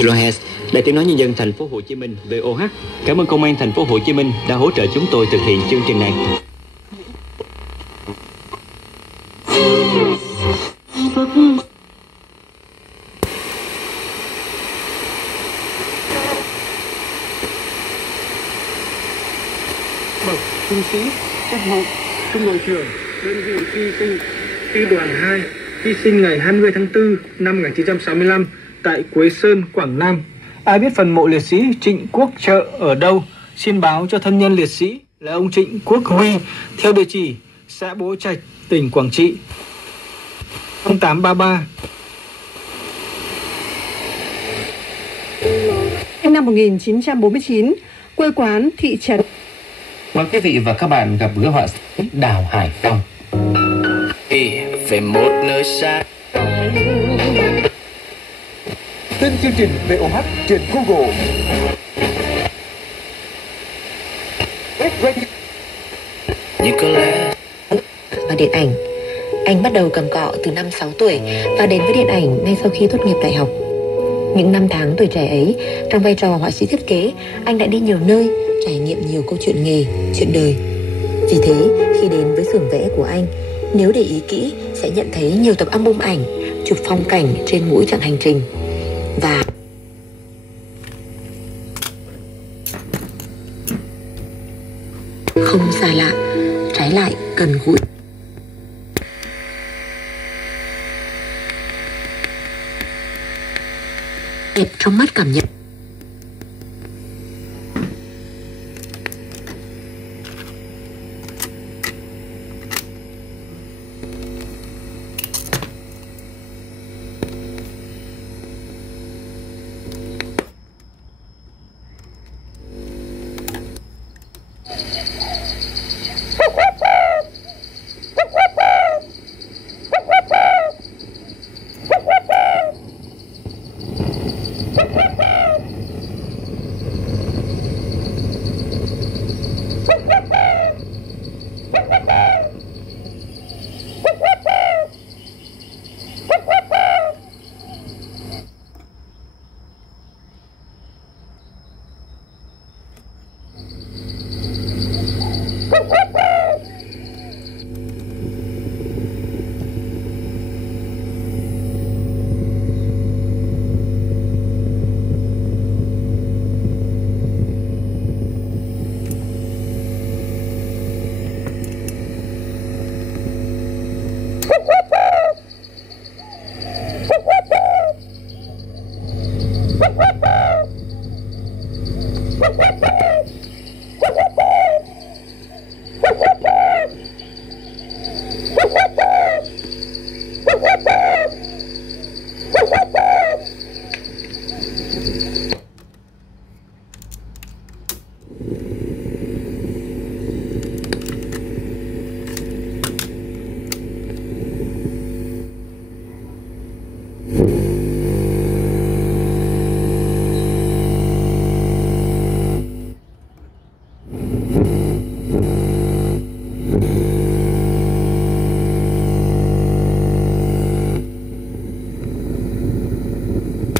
kHz, Đài Tiếng nói Nhân dân Thành phố Hồ Chí Minh VOH. Cảm ơn Công an Thành phố Hồ Chí Minh đã hỗ trợ chúng tôi thực hiện chương trình này. Bậc trung sĩ, chức vụ trung đội trưởng đơn vị hy sinh Phi đoàn 2 hy sinh ngày 20 tháng 4 năm 1965 tại Quế Sơn, Quảng Nam. Ai biết phần mộ liệt sĩ Trịnh Quốc Trợ ở đâu, xin báo cho thân nhân liệt sĩ là ông Trịnh Quốc Huy theo địa chỉ xã Bố Trạch, tỉnh Quảng Trị 0833. Năm 1949, quê quán thị trấn. Mời quý vị và các bạn gặp gỡ họa sĩ Đào Hải Phong. Về một nơi xa. Tên chương trình VOH trên Google. Như có lẽ và điện ảnh. Anh bắt đầu cầm cọ từ năm 6 tuổi và đến với điện ảnh ngay sau khi tốt nghiệp đại học. Những năm tháng tuổi trẻ ấy, trong vai trò họa sĩ thiết kế, anh đã đi nhiều nơi, trải nghiệm nhiều câu chuyện nghề, chuyện đời. Vì thế, khi đến với xưởng vẽ của anh, nếu để ý kỹ sẽ nhận thấy nhiều tập album ảnh, chụp phong cảnh trên mỗi chặng hành trình. Và không xa lạ, trái lại gần gũi. Đẹp trong mắt cảm nhận.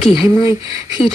Kỷ 20 khi